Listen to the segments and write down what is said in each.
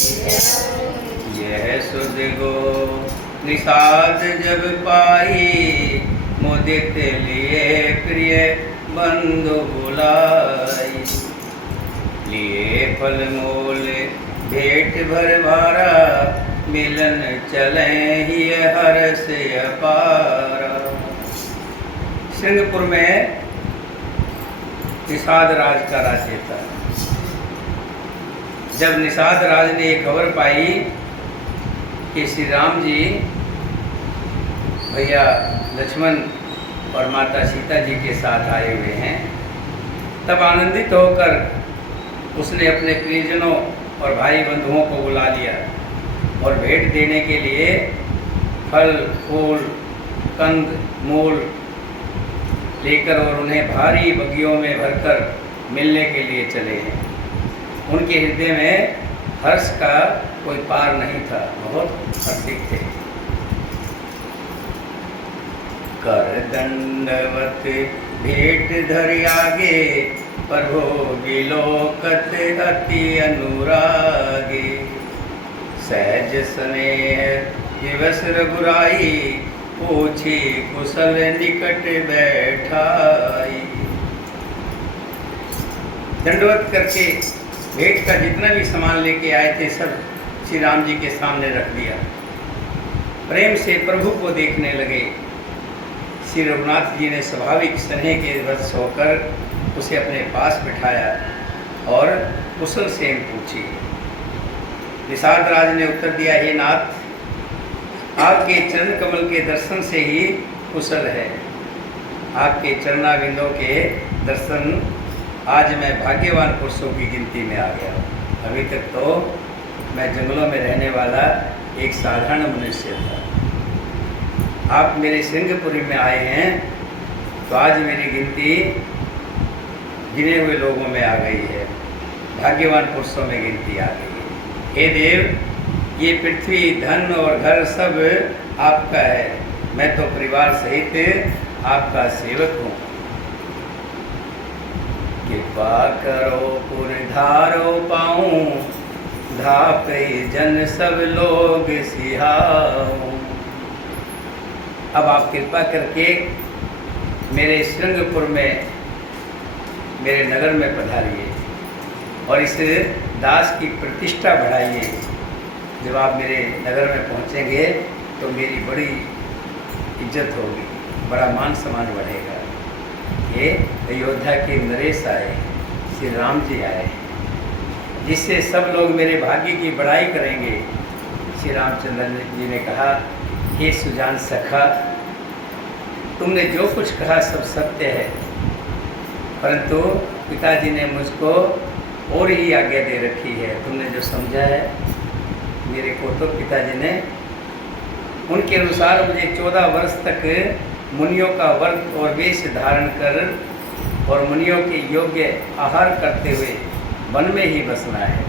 यह सुध गो निषाद जब पाई, मुदित लिए प्रिय बंधु बुलाई। लिए फल मूल भेंट भर भारा, मिलन चले ही हर्ष अपारा। सिंहपुर में निषाद राज का राज्य था। जब निषाद राज ने ये खबर पाई कि श्री राम जी भैया लक्ष्मण और माता सीता जी के साथ आए हुए हैं, तब आनंदित होकर उसने अपने प्रियजनों और भाई बंधुओं को बुला लिया और भेंट देने के लिए फल फूल कंद मूल लेकर और उन्हें भारी बगियों में भरकर मिलने के लिए चले हैं। उनके हृदय में हर्ष का कोई पार नहीं था, बहुत हर्षित थे। कर दंडवत भेंट धर आगे, प्रभु बिलोकत अति अनुरागे। सहज स्नेह दिवस रघुराई, पूछी कुशल निकट बैठाई। दंडवत करके भेंट का जितना भी सामान लेके आए थे सब श्री राम जी के सामने रख दिया। प्रेम से प्रभु को देखने लगे। श्री रघुनाथ जी ने स्वाभाविक स्नेह के वश होकर उसे अपने पास बिठाया और कुशल सेन पूछी। निषाद राज ने उत्तर दिया, हे नाथ, आपके चरण कमल के दर्शन से ही कुशल है। आपके चरणाविंदों के दर्शन आज मैं भाग्यवान पुरुषों की गिनती में आ गया। अभी तक तो मैं जंगलों में रहने वाला एक साधारण मनुष्य था। आप मेरे सिंहपुरी में आए हैं तो आज मेरी गिनती गिने हुए लोगों में आ गई है, भाग्यवान पुरुषों में गिनती आ गई है। हे देव, ये पृथ्वी धन और घर सब आपका है। मैं तो परिवार सहित आपका सेवक हूँ। कृपा करो पुर धारो पाऊँ, धापे जन सब लोग सिहाऊँ। अब आप कृपा करके मेरे श्रृंगपुर में, मेरे नगर में पधारिए और इस दास की प्रतिष्ठा बढ़ाइए। जब आप मेरे नगर में पहुंचेंगे तो मेरी बड़ी इज्जत होगी, बड़ा मान सम्मान बढ़ेगा। ये अयोध्या के नरेश आए, श्री राम जी आए, जिससे सब लोग मेरे भाग्य की बड़ाई करेंगे। श्री रामचंद्र जी ने कहा, हे सुजान सखा, तुमने जो कुछ कहा सब सत्य है, परंतु पिताजी ने मुझको और ही आज्ञा दे रखी है। तुमने जो समझा है मेरे को, तो पिताजी ने उनके अनुसार मुझे 14 वर्ष तक मुनियों का वर्ग और वेश धारण कर और मुनियों के योग्य आहार करते हुए वन में ही बसना है।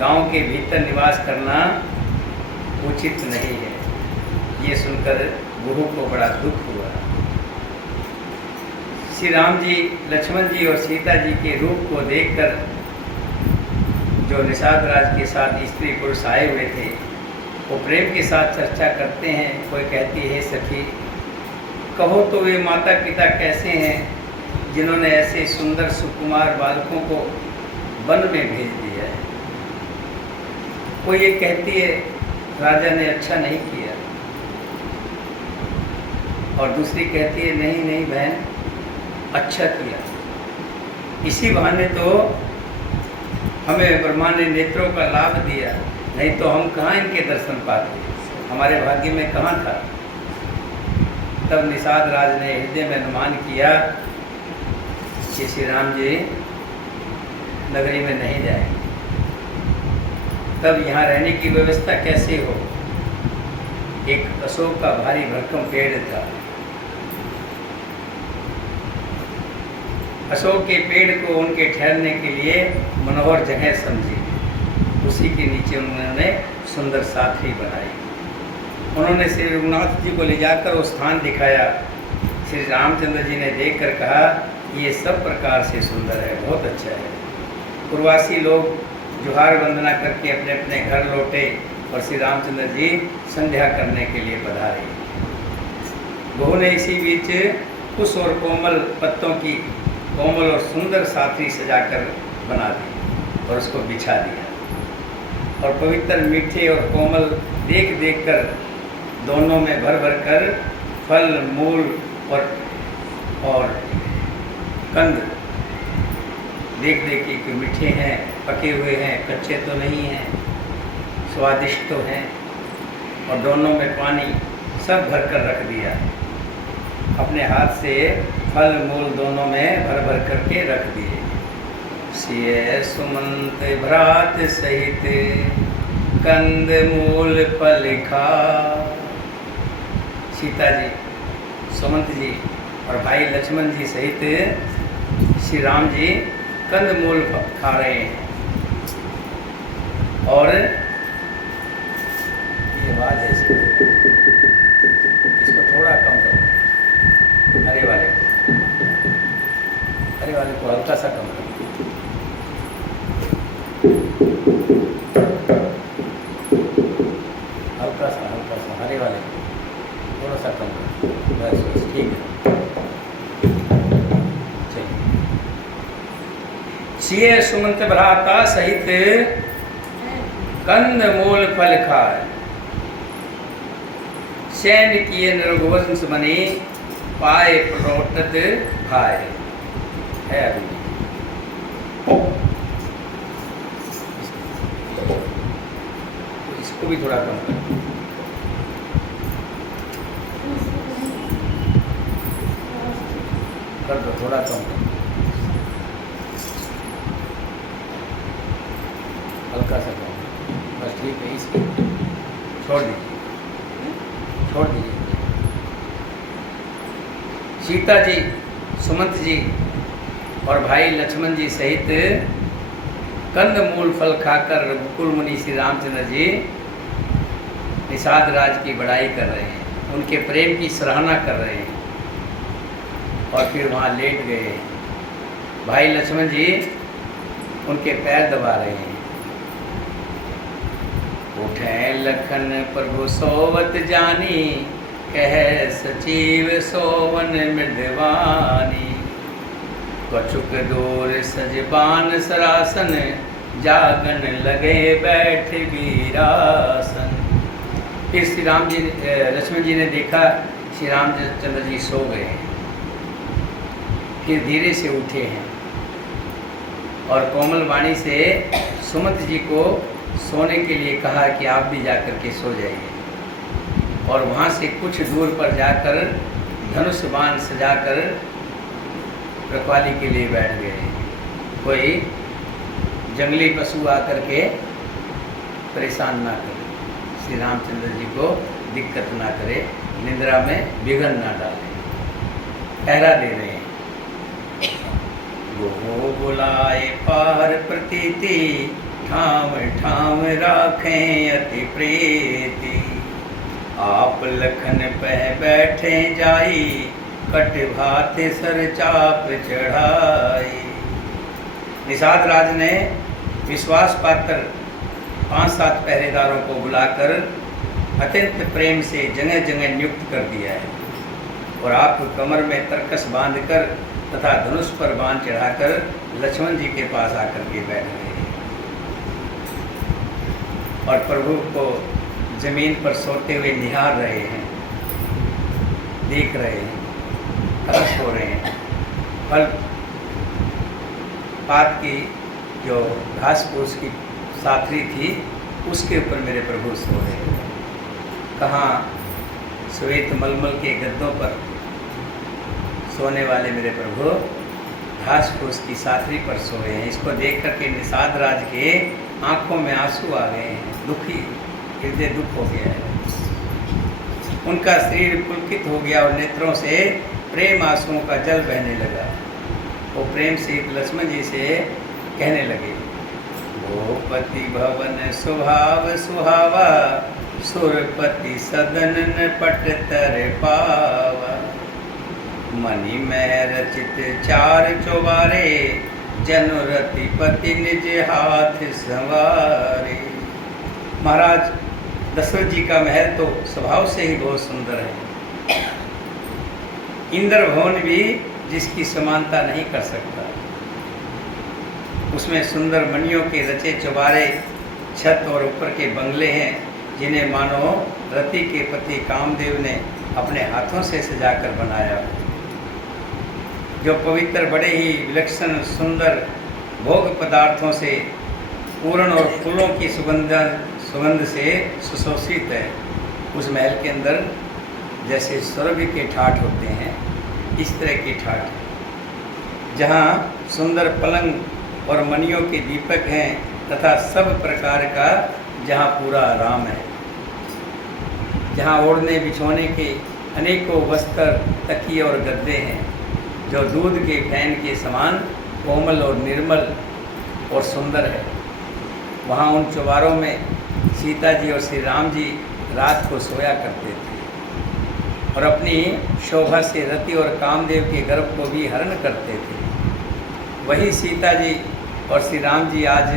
गांव के भीतर निवास करना उचित नहीं है। ये सुनकर गुरु को बड़ा दुख हुआ। श्री राम जी, लक्ष्मण जी और सीता जी के रूप को देखकर जो निषाद राज के साथ स्त्री पुरुष आए हुए थे, वो प्रेम के साथ चर्चा करते हैं। कोई कहती है, सखी कहो तो वे माता पिता कैसे हैं जिन्होंने ऐसे सुंदर सुकुमार बालकों को वन में भेज दिया है। कोई ये कहती है, राजा ने अच्छा नहीं किया, और दूसरी कहती है, नहीं नहीं बहन, अच्छा किया। इसी बहाने तो हमें ब्रह्मा ने नेत्रों का लाभ दिया, नहीं तो हम कहाँ इनके दर्शन पाते, हमारे भाग्य में कहाँ था। तब निषाद राज ने हृदय में अनुमान किया कि श्री राम जी नगरी में नहीं जाएंगे। तब यहाँ रहने की व्यवस्था कैसे हो। एक अशोक का भारी भरकम पेड़ था। अशोक के पेड़ को उनके ठहरने के लिए मनोहर जगह समझी। उसी के नीचे उन्होंने सुंदर साथी बनाई। उन्होंने श्री रघुनाथ जी को ले जाकर वो स्थान दिखाया। श्री रामचंद्र जी ने देखकर कहा, ये सब प्रकार से सुंदर है, बहुत अच्छा है। पूर्वासी लोग जुहार वंदना करके अपने अपने घर लौटे और श्री रामचंद्र जी संध्या करने के लिए पधारे। बहू ने इसी बीच कुश और कोमल पत्तों की कोमल और सुंदर साथी सजाकर बना दी और उसको बिछा दिया, और पवित्र मीठे और कोमल देख देख कर दोनों में भर भर कर फल मूल और कंद देख देख के मीठे हैं, पके हुए हैं, कच्चे तो नहीं हैं, स्वादिष्ट तो हैं, और दोनों में पानी सब भर कर रख दिया। अपने हाथ से फल मूल दोनों में भर भर करके रख दिए। सिय सुमंत भ्रात सहित कंद मूल फल खा। सीता जी, सुमंत जी और भाई लक्ष्मण जी सहित श्री राम जी कंद मूल खा रहे हैं। और ये बात है, इसको थोड़ा कम करो, हरे वाले को हल्का सा कम करो। हल्का सा हरे वाले को थोड़ा सा कम करो, बस ठीक है। चलिए। सिय सुमंत भ्राता सहित कंद मूल फल खाए, सैन किए नरघुवंश बने, पाए प्रोटत भाई। है अभी इसको भी थोड़ा कम कर दो, थोड़ा कम कर, हल्का सा कम, बस ठीक है। इसको छोड़ दीजिए। सीता जी, सुमंत जी और भाई लक्ष्मण जी सहित कंद मूल फल खाकर रघुकुल मुनि श्री रामचंद्र जी निषाद राज की बड़ाई कर रहे हैं, उनके प्रेम की सराहना कर रहे हैं, और फिर वहाँ लेट गए। भाई लक्ष्मण जी उनके पैर दबा रहे हैं। उठे लखन प्रभु सोवत जानी, कह सचिव सोवन मृदवानी, कछुक दूर सजबान सरासन, जागन लगे बैठ वीरासन। फिर श्री राम जी लक्ष्मण जी ने देखा श्री रामचंद्र जी सो गए हैं। फिर धीरे से उठे हैं और कोमल वाणी से सुमंत जी को सोने के लिए कहा कि आप भी जाकर के सो जाइए। और वहाँ से कुछ दूर पर जाकर धनुष बाण सजाकर रखवाली के लिए बैठ गए। कोई जंगली पशु आकर के परेशान ना करे, श्री रामचंद्र जी को दिक्कत ना करे, निद्रा में विघ्न ना डाले, पहरा दे रहे हैं। वो बुलाए पार प्रतीति, ठाम ठाम राखें अति प्रीति, आप लखन पह बैठे जाई, कट भात सर चाप चढ़ाई। निषाद राज ने विश्वास पाकर 5-7 पहरेदारों को बुलाकर अत्यंत प्रेम से जगह जगह नियुक्त कर दिया है, और आपको कमर में तरकस बांधकर तथा धनुष पर बाण चढ़ाकर लक्ष्मण जी के पास आकर के बैठ गए और प्रभु को जमीन पर सोते हुए निहार रहे हैं, देख रहे हैं, हर्ष हो रहे हैं। फल पात की जो घास फूस की साथरी थी उसके ऊपर मेरे प्रभु सो रहे हैं। कहाँ श्वेत मलमल के गद्दों पर सोने वाले मेरे प्रभु घास फूस की साथरी पर सोए हैं। इसको देख करके निषाद राज के आंखों में आंसू आ गए हैं, दुखी हृदय दुख हो गया है। उनका शरीर पुलकित हो गया और नेत्रों से प्रेम आंसुओं का जल बहने लगा। वो प्रेम से लक्ष्मण जी से कहने लगे, भूपति भवन स्वभाव सुहावा, सुरपति सदन न पट तर पावा, मणि में रचित 4 चौबारे, जनु रतिपति निज हाथ संवारे। महाराज दशरथ जी का महल तो स्वभाव से ही बहुत सुंदर है। इंद्र भवन भी जिसकी समानता नहीं कर सकता। उसमें सुंदर मणियों के रचे चौबारे छत और ऊपर के बंगले हैं, जिन्हें मानो रति के पति कामदेव ने अपने हाथों से सजाकर बनाया, जो पवित्र बड़े ही विलक्षण सुंदर भोग पदार्थों से पूर्ण और फूलों की सुगंध से सुशोषित है। उस महल के अंदर जैसे स्वर्ग के ठाठ होते हैं, इस तरह की ठाठ है, जहाँ सुंदर पलंग और मणियों के दीपक हैं तथा सब प्रकार का जहाँ पूरा आराम है, जहाँ ओढ़ने बिछोने के अनेकों वस्त्र, तकिए और गद्दे हैं, जो दूध के फैन के समान कोमल और निर्मल और सुंदर है। वहाँ उन चौबारों में सीता जी और श्री राम जी रात को सोया करते थे और अपनी शोभा से रति और कामदेव के गर्भ को भी हरण करते थे। वही सीता जी और श्री राम जी आज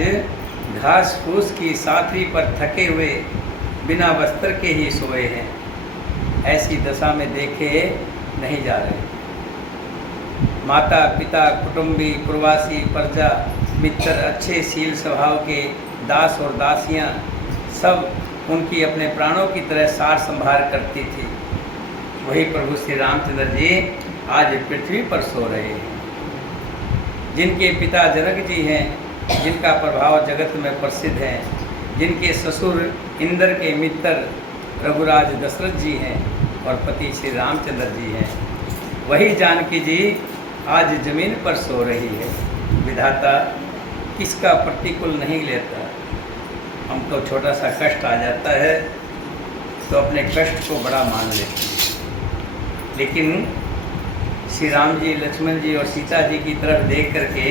घास फूस की साथरी पर थके हुए बिना वस्त्र के ही सोए हैं। ऐसी दशा में देखे नहीं जा रहे। माता पिता, कुटुंबी, प्रवासी, प्रजा, मित्र, अच्छे शील स्वभाव के दास और दासियां सब उनकी अपने प्राणों की तरह सार संभाल करती थी। वही प्रभु श्री रामचंद्र जी आज पृथ्वी पर सो रहे हैं। जिनके पिता जनक जी हैं, जिनका प्रभाव जगत में प्रसिद्ध है, जिनके ससुर इंद्र के मित्र रघुराज दशरथ जी हैं और पति श्री रामचंद्र जी हैं, वही जानकी जी आज जमीन पर सो रही है। विधाता किसका प्रतिकूल नहीं लेता। हम तो छोटा सा कष्ट आ जाता है तो अपने कष्ट को बड़ा मान लेते हैं, लेकिन श्री राम जी, लक्ष्मण जी और सीता जी की तरफ देख करके,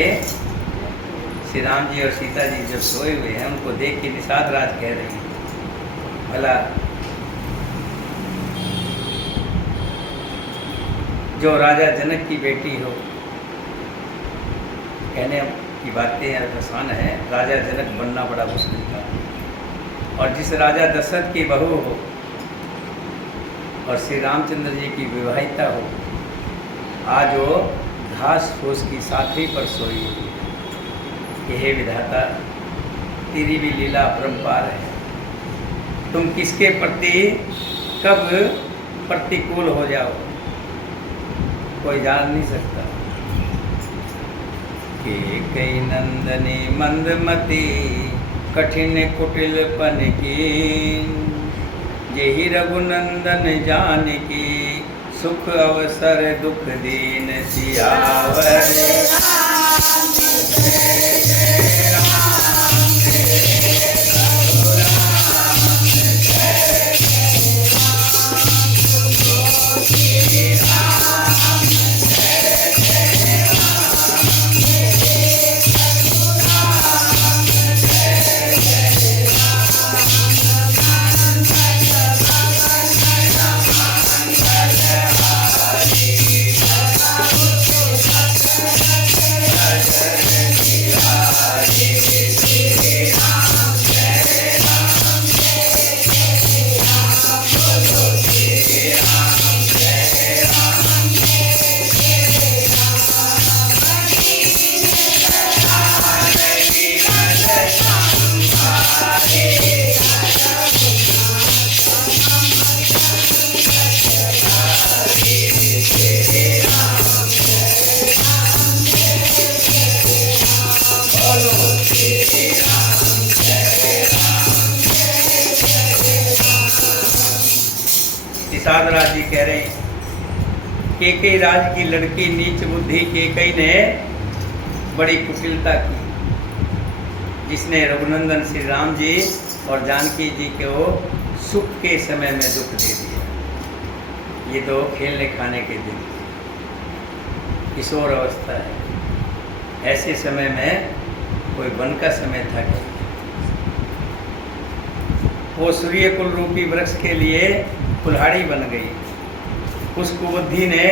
श्री राम जी और सीता जी जब सोए हुए हैं उनको देख के निषाद राज कह रहे हैं, भला जो राजा जनक की बेटी हो, कहने की बातें आसान है, राजा जनक बनना बड़ा मुश्किल था, और जिस राजा दशरथ की बहू हो और श्री रामचंद्र जी की विवाहिता हो, आज वो घास फूस की साथी पर सोई हुई है। हे विधाता, तेरी भी लीला अपरंपार है। तुम किसके प्रति कब प्रतिकूल हो जाओ कोई जान नहीं सकता। के कई नंदनी मंदमती, कठिन कुटिलपन की, जेहि रघुनंदन जानकी, सुख अवसर दुख दीन सियावर। निषाद राज जी कह रहे हैं, केकई राज की लड़की नीच बुद्धि केकई ने बड़ी कुटिलता की, जिसने रघुनंदन श्री राम जी और जानकी जी को सुख के समय में दुख दे दिया। ये तो खेलने खाने के दिन, किशोर अवस्था है, ऐसे समय में कोई वन का समय था क्या? वो सूर्य कुल रूपी वृक्ष के लिए कुल्हाड़ी बन गई। उस कुबुद्धि ने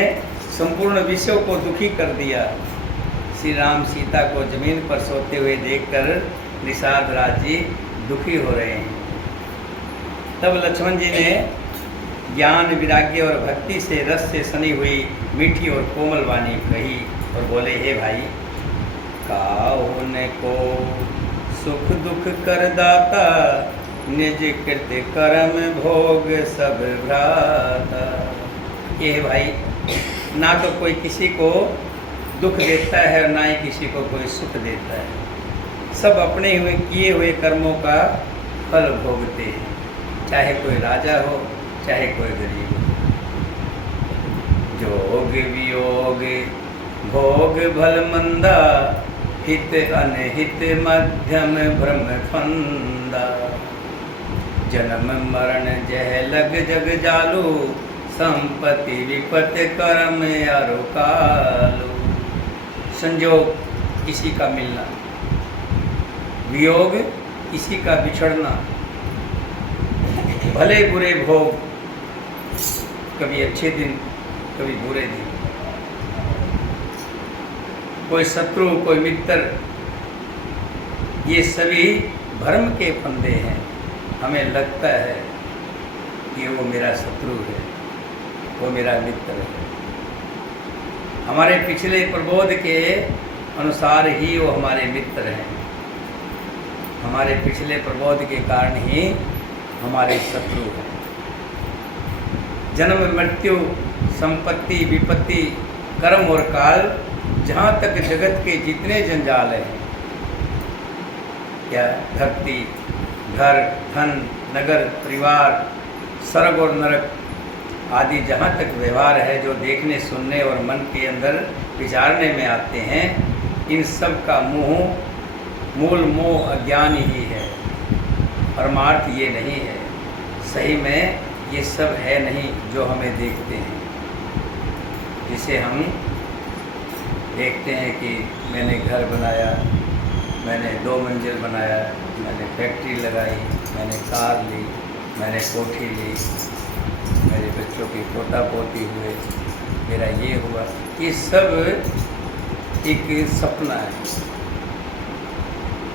संपूर्ण विश्व को दुखी कर दिया। श्री राम सीता को जमीन पर सोते हुए देखकर निषाद राज जी दुखी हो रहे हैं। तब लक्ष्मण जी ने ज्ञान, वैराग्य और भक्ति से रस से सनी हुई मीठी और कोमल वाणी कही और बोले, हे भाई, काहुन को सुख दुख कर दाता, निज कृत कर्म भोग सब भ्राता। ये भाई, ना तो कोई किसी को दुख देता है और ना ही किसी को कोई सुख देता है। सब अपने हुए किए हुए कर्मों का फल भोगते हैं, चाहे कोई राजा हो चाहे कोई गरीब हो। जोग वियोग भोग भल मंदा, हित अनहित मध्यम भ्रम फंदा। जन्म मरण जह लग जग जालू, संपत्ति विपत्ति कर्म यारो कालू। संजोग किसी का मिलना, वियोग किसी का बिछड़ना, भले बुरे भोग, कभी अच्छे दिन कभी बुरे दिन, कोई शत्रु कोई मित्र, ये सभी भ्रम के फंदे हैं। हमें लगता है कि वो मेरा शत्रु है, वो मेरा मित्र है। हमारे पिछले प्रबोध के अनुसार ही वो हमारे मित्र हैं, हमारे पिछले प्रबोध के कारण ही हमारे शत्रु हैं। जन्म मृत्यु, संपत्ति विपत्ति, कर्म और काल, जहाँ तक जगत के जितने जंजाल हैं, क्या धरती, घर, धन, नगर, परिवार, स्वर्ग और नरक आदि जहाँ तक व्यवहार है जो देखने सुनने और मन के अंदर विचारने में आते हैं, इन सब का मूल मोह अज्ञान ही है। परमार्थ ये नहीं है, सही में ये सब है नहीं जो हमें देखते हैं। जिसे हम देखते हैं कि मैंने घर बनाया, मैंने 2 मंजिल बनाया, मैंने फैक्ट्री लगाई, मैंने कार ली, मैंने कोठी ली, मेरे बच्चों की पोता पोती हुए, मेरा ये हुआ, ये सब एक सपना है,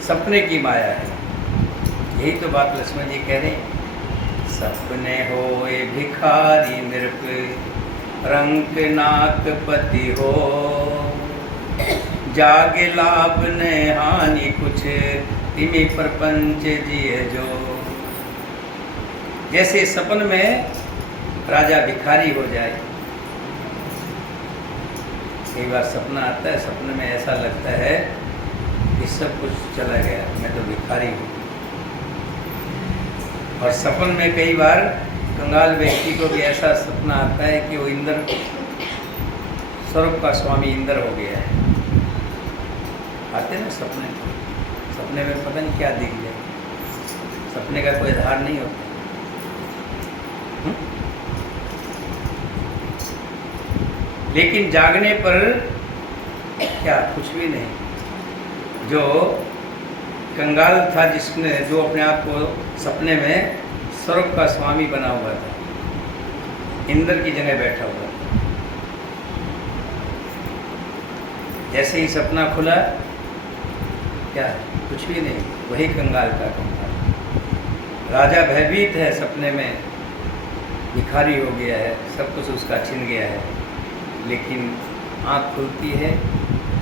सपने की माया है। यही तो बात लक्ष्मण जी कह रहे हैं। सपने होए भिखारी नृप, रंक नाक पति हो, जागे लाभ न हानि कुछ, तिमि प्रपंच जिए जो। जैसे सपन में राजा भिखारी हो जाए। कई बार सपना आता है, सपने में ऐसा लगता है कि सब कुछ चला गया, मैं तो भिखारी हूँ। और सपन में कई बार कंगाल व्यक्ति को भी ऐसा सपना आता है कि वो इंद्र, स्वर्ग का स्वामी इंद्र हो गया है। आते ना सपने, सपने में पता नहीं क्या दिख जाए, सपने का कोई आधार नहीं होता। लेकिन जागने पर क्या, कुछ भी नहीं। जो कंगाल था, जिसने जो अपने आप को सपने में स्वर्ग का स्वामी बना हुआ था, इंद्र की जगह बैठा हुआ था, जैसे ही सपना खुला, क्या, कुछ भी नहीं, वही कंगाल का कंगाल। राजा भयभीत है, सपने में भिखारी हो गया है, सब कुछ उसका छिन गया है, लेकिन आँख खुलती है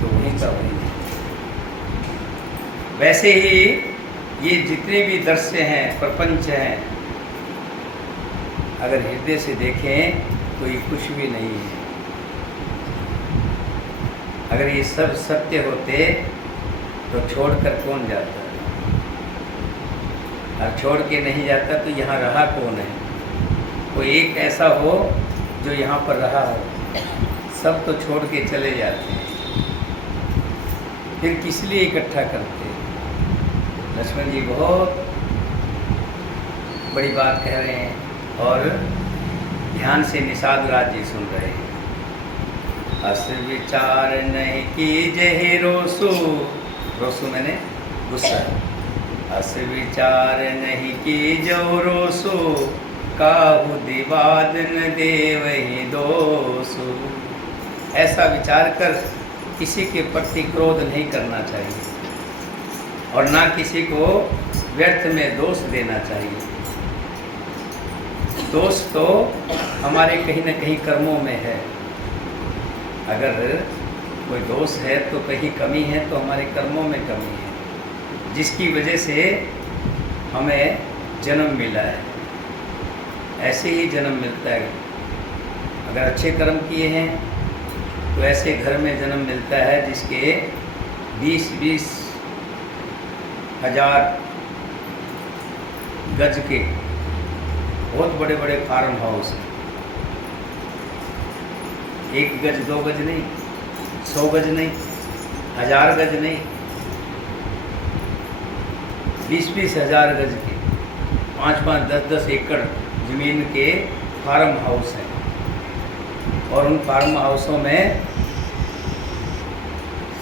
तो वहीं का वहीं है। वैसे ही ये जितने भी दृश्य हैं, प्रपंच हैं, अगर हृदय से देखें तो ये कुछ भी नहीं है। अगर ये सब सत्य होते तो छोड़कर कौन जाता, और छोड़ के नहीं जाता तो यहाँ रहा कौन है। कोई एक ऐसा हो जो यहाँ पर रहा हो, सब तो छोड़ के चले जाते हैं, फिर किस लिए इकट्ठा करते हैं। लक्ष्मण जी बहुत बड़ी बात कह रहे हैं और ध्यान से निषाद राज जी सुन रहे हैं। अस विचार नहीं कीजे रोसु, रोसु मैंने गुस्सा। अस विचार नहीं कीजो रोसु, काहू दिवाद न देवहि दोसु। ऐसा विचार कर किसी के प्रति क्रोध नहीं करना चाहिए और ना किसी को व्यर्थ में दोष देना चाहिए। दोष तो हमारे कहीं न कहीं कर्मों में है। अगर कोई दोष है तो कहीं कमी है तो हमारे कर्मों में कमी है, जिसकी वजह से हमें जन्म मिला है। ऐसे ही जन्म मिलता है। अगर अच्छे कर्म किए हैं तो ऐसे घर में जन्म मिलता है जिसके 20-20 हजार गज के बहुत बड़े बड़े फार्म हाउस हैं। 1 गज 2 गज नहीं, 100 गज नहीं, 1000 गज नहीं, 20-20 हजार गज के 5-5, 10-10 एकड़ ज़मीन के फार्म हाउस हैं। और उन फार्म हाउसों में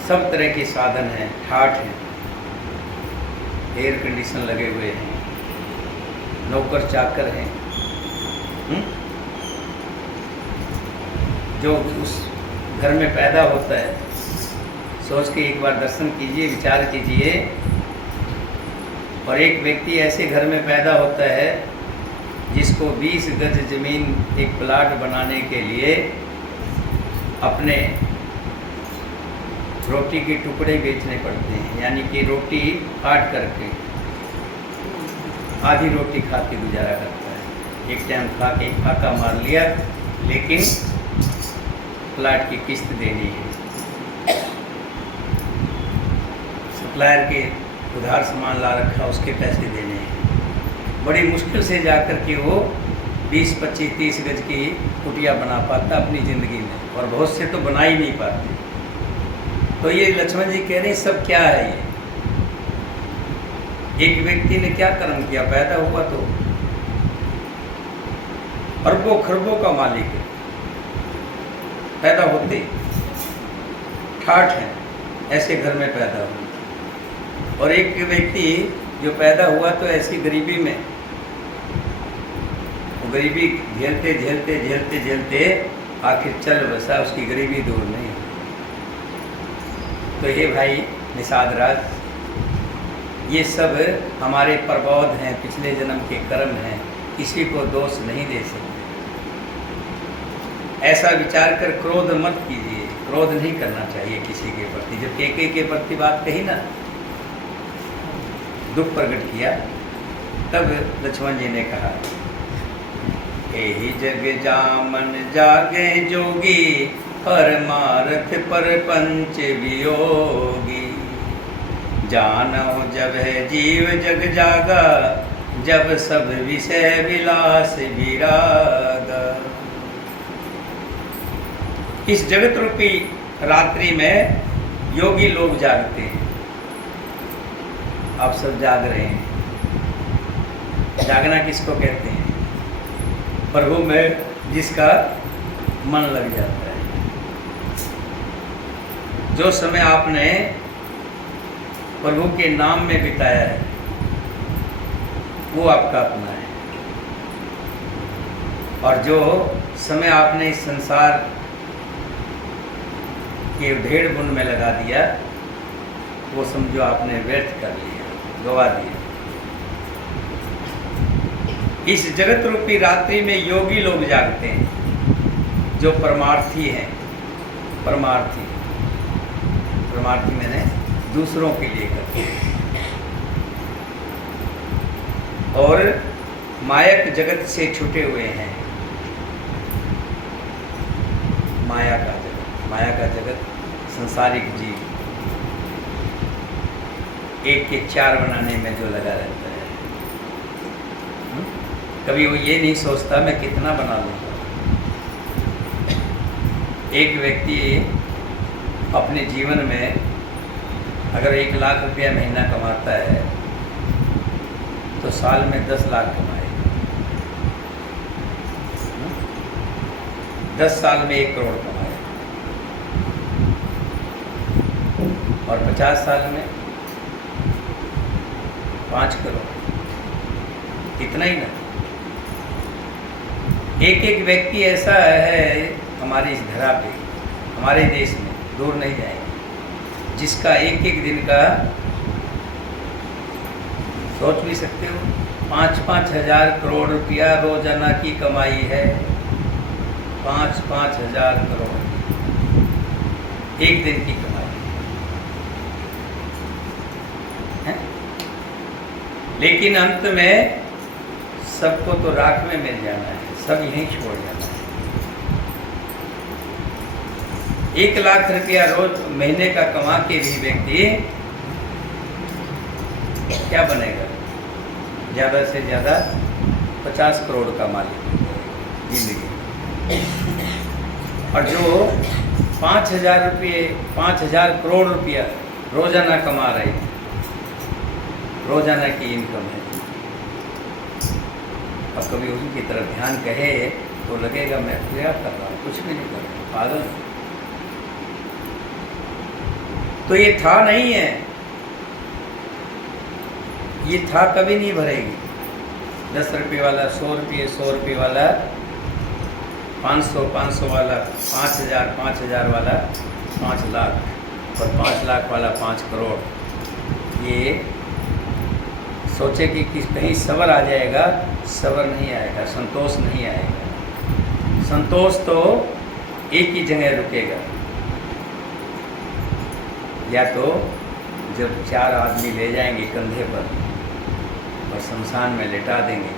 सब तरह के साधन हैं, ठाठ हैं, एयर कंडीशन लगे हुए हैं, नौकर चाकर हैं। जो उस घर में पैदा होता है, सोच के एक बार दर्शन कीजिए, विचार कीजिए। और एक व्यक्ति ऐसे घर में पैदा होता है जिसको 20 गज ज़मीन एक प्लाट बनाने के लिए अपने रोटी के टुकड़े बेचने पड़ते हैं, यानी कि रोटी काट करके आधी रोटी खा के गुजारा करता है। एक टाइम खा के फाका मार लिया, लेकिन प्लाट की किस्त देनी है। सप्लायर के उधार सामान ला रखा, उसके पैसे देने हैं। बड़ी मुश्किल से जाकर के वो 20, 25, 30 गज की कुटिया बना पाता अपनी ज़िंदगी में, और बहुत से तो बना ही नहीं पाते। तो ये लक्ष्मण जी कह रहे हैं सब क्या है ये? एक व्यक्ति ने क्या कर्म किया, पैदा हुआ तो अरबों खरबों का मालिक है, पैदा होते ठाठ है, ऐसे घर में पैदा हुआ। और एक व्यक्ति जो पैदा हुआ तो ऐसी गरीबी में, वो गरीबी झेलते झेलते झेलते झेलते आखिर चल बसा, उसकी गरीबी दूर नहीं। तो ये भाई निषाद राज, ये सब हमारे प्रबोध हैं, पिछले जन्म के कर्म हैं, किसी को दोष नहीं दे सकते। ऐसा विचार कर क्रोध मत कीजिए, क्रोध नहीं करना चाहिए किसी के प्रति। जब केके के प्रति बात कही ना, दुख प्रकट किया, तब लक्ष्मण जी ने कहा, एहि जग जामन जागे जोगी, परमार्थ पर पंच वियोगी। जानहु जब है जीव जग जागा, जब सब विषय विलास विरागा। इस जगत रूपी रात्रि में योगी लोग जागते हैं। आप सब जाग रहे हैं। जागना किसको कहते हैं? प्रभु में जिसका मन लग जाता है। जो समय आपने प्रभु के नाम में बिताया है, वो आपका अपना है। और जो समय आपने इस संसार के ढेर बुन में लगा दिया, वो समझो आपने व्यर्थ कर लिया, गवा दिया। इस जगत रूपी रात्रि में योगी लोग जागते हैं, जो परमार्थी हैं। परमार्थी, परमार्थी मैंने दूसरों के लिए करते हैं। और मायक जगत से छुटे हुए हैं। माया का जगत, माया का जगत संसारिक जीव, एक के 4 बनाने में जो लगा रहता है। कभी वो ये नहीं सोचता मैं कितना बना लूँगा। एक व्यक्ति अपने जीवन में अगर 1 लाख रुपया महीना कमाता है तो साल में 10 लाख कमाएगा। 10 साल में 1 करोड़ कमाएगा। और 50 साल में 5 करोड़। इतना ही ना। एक एक व्यक्ति ऐसा है हमारी इस धरा पे, हमारे देश में, दूर नहीं जाएंगे। जिसका एक एक दिन का सोच भी सकते हो, 5-5 हजार करोड़ रुपया रोजाना की कमाई है। 5-5 हजार करोड़ एक दिन की कमाई है। लेकिन अंत में सबको तो राख में मिल जाना है, सब यहीं छोड़ जाना है। 1 लाख रुपया रोज महीने का कमा के भी व्यक्ति क्या बनेगा? ज़्यादा से ज़्यादा 50 करोड़ का मालिक जिंदगी। और जो 5,000 करोड़ रुपया रोजाना कमा रहे, रोजाना की इनकम है। अब कभी उनकी तरफ ध्यान कहे तो लगेगा मैं क्या कर रहा हूँ, कुछ भी नहीं कर रहा, पागल। तो ये था नहीं है, ये था कभी नहीं भरेगी। 10 रुपये वाला 100 रुपये, 100 रुपये वाला 500, 500 वाला 5,000, 5,000 वाला 5 लाख और 5 लाख वाला 5 करोड़। ये सोचे कि कहीं सबर आ जाएगा, सबर नहीं आएगा, संतोष नहीं आएगा। संतोष तो एक ही जगह रुकेगा, या तो जब 4 आदमी ले जाएंगे कंधे पर और शमशान में लेटा देंगे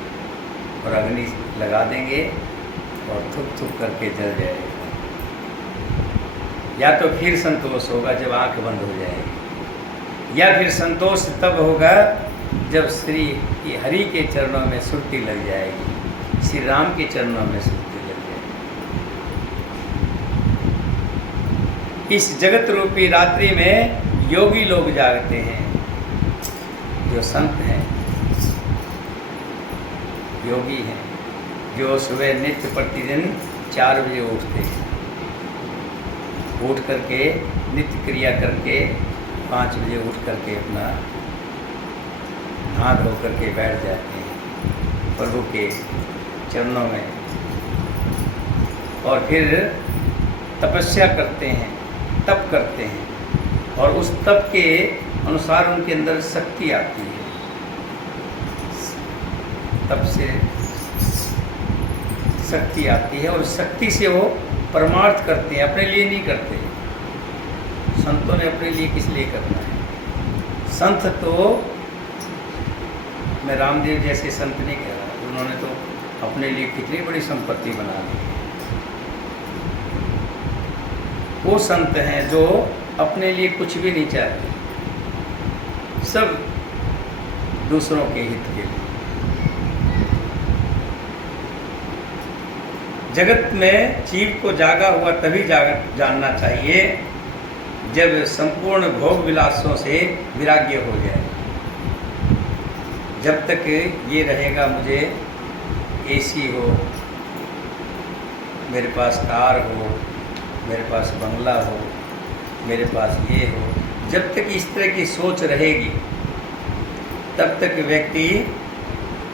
और अग्नि लगा देंगे और थुक थुक करके जल जाएगा, या तो फिर संतोष होगा जब आंख बंद हो जाएगी, या फिर संतोष तब होगा जब श्री हरि के चरणों में सुरती लग जाएगी, श्री राम के चरणों में सुरती लग जाएगी। इस जगत रूपी रात्रि में योगी लोग जागते हैं, जो संत हैं, योगी हैं, जो सुबह नित्य प्रतिदिन 4 बजे उठते हैं, उठ करके नित्य क्रिया करके 5 बजे उठ करके अपना नहा धो करके बैठ जाते हैं प्रभु के चरणों में, और फिर तपस्या करते हैं, तप करते हैं, और उस तप के अनुसार उनके अंदर शक्ति आती है। तप से शक्ति आती है और शक्ति से वो परमार्थ करते हैं, अपने लिए नहीं करते। संतों ने अपने लिए किस लिए करना है? संत तो, मैं रामदेव जैसे संत नहीं कह रहा, उन्होंने तो अपने लिए कितनी बड़ी संपत्ति बना ली। वो संत हैं जो अपने लिए कुछ भी नहीं चाहते, सब दूसरों के हित के लिए। जगत में जीव को जागा हुआ तभी जानना चाहिए जब संपूर्ण भोग विलासों से विराग्य हो जाए। जब तक ये रहेगा मुझे एसी हो, मेरे पास कार हो, मेरे पास बंगला हो, मेरे पास ये हो, जब तक इस तरह की सोच रहेगी तब तक व्यक्ति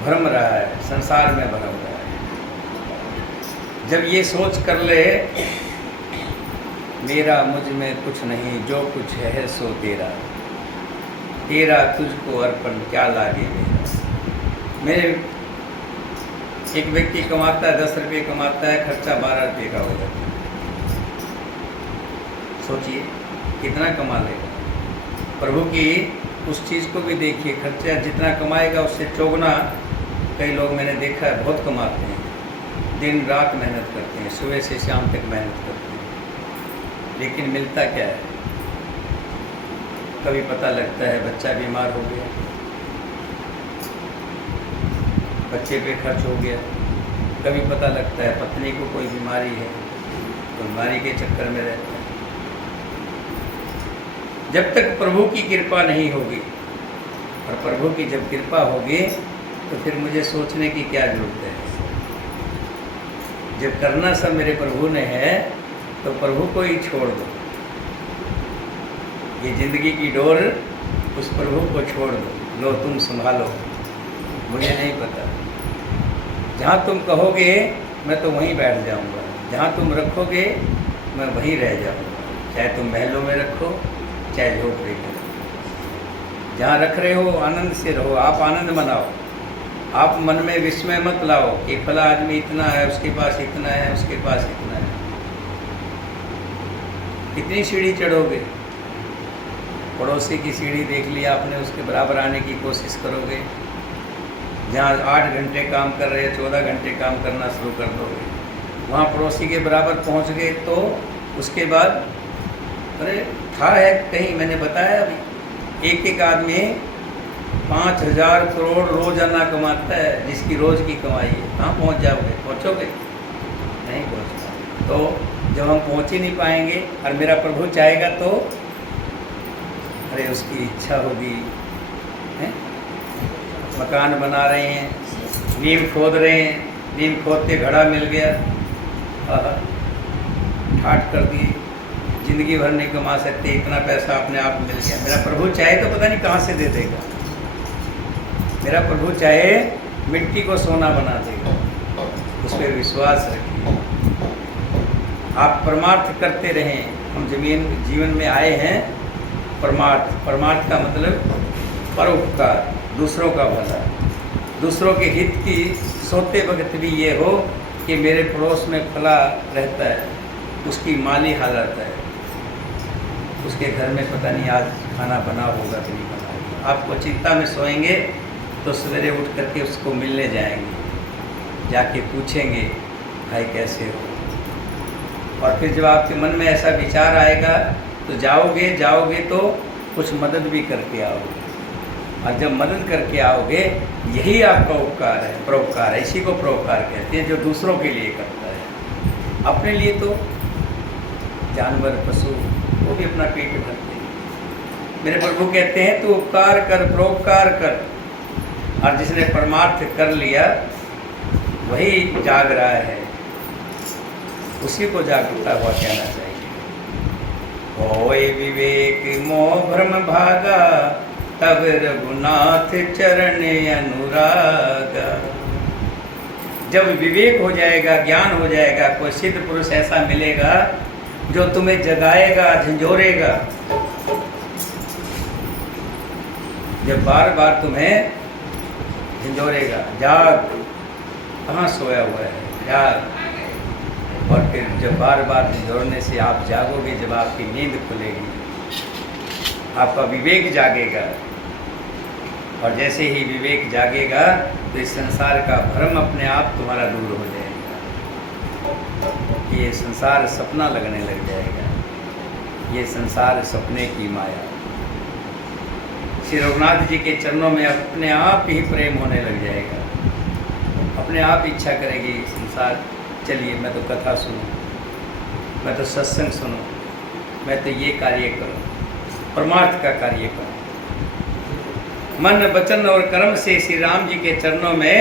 भ्रम रहा है, संसार में भ्रम रहा है। जब ये सोच कर ले मेरा मुझ में कुछ नहीं, जो कुछ है सो तेरा, तेरा तुझको अर्पण क्या लागे मेरा। मेरे एक व्यक्ति कमाता है 10 रुपये कमाता है, खर्चा 12 रुपये का हो जाता है। सोचिए कितना कमा लेगा। प्रभु की उस चीज़ को भी देखिए, खर्चा जितना कमाएगा उससे चौगुना। कई लोग मैंने देखा है बहुत कमाते हैं, दिन रात मेहनत करते हैं, सुबह से शाम तक मेहनत करते हैं, लेकिन मिलता क्या है? कभी पता लगता है बच्चा बीमार हो गया, बच्चे पे खर्च हो गया, कभी पता लगता है पत्नी को कोई बीमारी है, तो बीमारी के चक्कर में रहता है। जब तक प्रभु की कृपा नहीं होगी, और प्रभु की जब कृपा होगी तो फिर मुझे सोचने की क्या जरूरत है। जब करना सब मेरे प्रभु ने है तो प्रभु को ही छोड़ दो। ये जिंदगी की डोर उस प्रभु को छोड़ दो, लो तुम संभालो, मुझे नहीं पता। जहाँ तुम कहोगे मैं तो वहीं बैठ जाऊँगा, जहाँ तुम रखोगे मैं वहीं रह जाऊँगा। चाहे तुम महलों में रखो, चाहे झोपड़ी में, जहाँ रख रहे हो आनंद से रहो, आप आनंद मनाओ। आप मन में विस्मय मत लाओ कि फला आदमी इतना है, उसके पास इतना है, उसके पास इतना है। कितनी सीढ़ी चढ़ोगे? पड़ोसी की सीढ़ी देख लिया आपने, उसके बराबर आने की कोशिश करोगे। जहाँ 8 घंटे काम कर रहे हैं 14 घंटे काम करना शुरू कर दोगे। वहाँ पड़ोसी के बराबर पहुँच गए तो उसके बाद अरे था है कहीं, मैंने बताया अभी, एक आदमी 5,000 करोड़ रोजाना कमाता है, जिसकी रोज़ की कमाई है। कहाँ पहुँच जाओगे? पहुँचोगे? नहीं पहुँच पाओगे। तो जब हम पहुँच ही नहीं पाएंगे और मेरा प्रभु चाहेगा तो अरे उसकी इच्छा होगी। हैं? मकान बना रहे हैं, नींव खोद रहे हैं, नींव खोदते घड़ा मिल गया, ठाट कर दिए, ज़िंदगी भर नहीं कमा सकते, इतना पैसा अपने आप मिल गया। मेरा प्रभु चाहे तो पता नहीं कहाँ से दे देगा। मेरा प्रभु चाहे मिट्टी को सोना बना देगा। उस पर विश्वास रखिए। आप परमार्थ करते रहें। हम जीवन में आए हैं परमार्थ। परमार्थ का मतलब परोपकार, दूसरों का भला, दूसरों के हित की सोते वक्त भी ये हो कि मेरे पड़ोस में फला रहता है, उसकी माली हालत है, उसके घर में पता नहीं आज खाना बना होगा कि नहीं बना होगा। आपको चिंता में सोएंगे तो सवेरे उठ करके उसको मिलने जाएंगे, जाके पूछेंगे भाई कैसे हो। और फिर जब आपके मन में ऐसा विचार आएगा तो जाओगे तो कुछ मदद भी करके आओगे। और जब मदद करके आओगे, यही आपका उपकार है, परोपकार है। इसी को परोपकार कहते हैं, जो दूसरों के लिए करता है। अपने लिए तो जानवर पशु वो भी अपना पेट भरते हैं। मेरे प्रभु कहते हैं तू उपकार कर, परोपकार कर। और जिसने परमार्थ कर लिया वही जाग रहा है, उसी को जागरूकता हुआ कहना चाहिए। होय विवेक मोह भ्रम भागा, तब रघुनाथ चरण अनुरागा। जब विवेक हो जाएगा, ज्ञान हो जाएगा, कोई सिद्ध पुरुष ऐसा मिलेगा जो तुम्हें जगाएगा, झंझोरेगा। जब बार बार तुम्हें झंझोरेगा, जाग, कहाँ सोया हुआ है, जाग। और फिर जब बार बार झंझोरने से आप जागोगे, जब आपकी नींद खुलेगी, आपका विवेक जागेगा। और जैसे ही विवेक जागेगा तो इस संसार का भ्रम अपने आप तुम्हारा दूर हो जाएगा। ये संसार सपना लगने लग जाएगा, ये संसार सपने की माया। श्री रघुनाथ जी के चरणों में अपने आप ही प्रेम होने लग जाएगा, अपने आप इच्छा करेगी संसार चलिए मैं तो कथा सुनूं, मैं तो सत्संग सुनूं, मैं तो ये कार्य करूं, परमार्थ का कार्य करूं। मन वचन और कर्म से श्री राम जी के चरणों में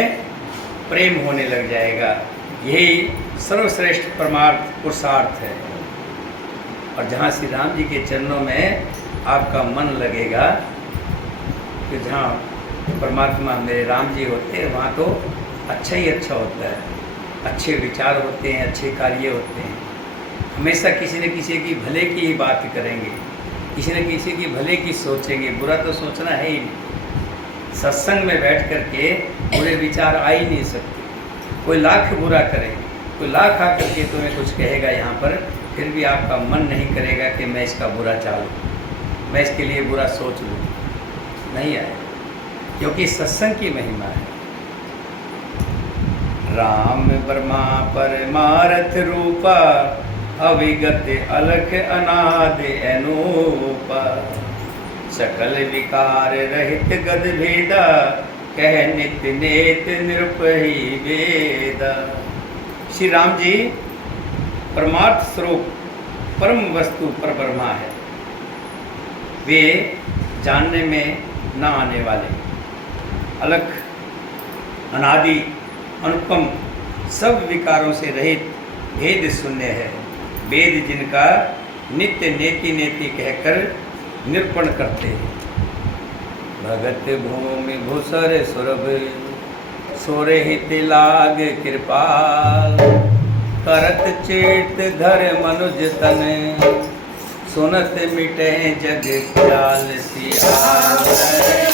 प्रेम होने लग जाएगा। यही सर्वश्रेष्ठ परमार्थ पुरुषार्थ है। और जहाँ श्री राम जी के चरणों में आपका मन लगेगा, कि जहाँ परमात्मा मेरे राम जी होते हैं, वहाँ तो अच्छा ही अच्छा होता है, अच्छे विचार होते हैं, अच्छे कार्य होते हैं। हमेशा किसी न किसी की भले की ही बात करेंगे, किसी न किसी की भले की सोचेंगे, बुरा तो सोचना है ही नहीं। सत्संग में बैठ कर के बुरे विचार आ ही नहीं सकते। कोई लाख बुरा करे, कोई लाख आकर के तुम्हें कुछ कहेगा यहाँ पर, फिर भी आपका मन नहीं करेगा कि मैं इसका बुरा चालूँ, मैं इसके लिए बुरा सोच लूँ, नहीं आए, क्योंकि सत्संग की महिमा है। राम ब्रह्मा परमार्थ रूपा, अविगत अलख अनाद अनूपा। सकल विकार रहित गद भेदा, कह नित्य नेत निरुपहि वेदा। श्री राम जी परमार्थ स्वरूप परम वस्तु पर ब्रह्मा है। वे जानने में ना आने वाले, अलख, अनादि, अनुपम, सब विकारों से रहित भेद शून्य है। वेद जिनका नित्य नेति नेति कहकर निरूपण करते हैं। भगत भूमि भूसर सुरभ, सोरे हित लाग कृपाल। करत चेत धर मनुज तन, सुनत मिटे जग ख्याल सियावर।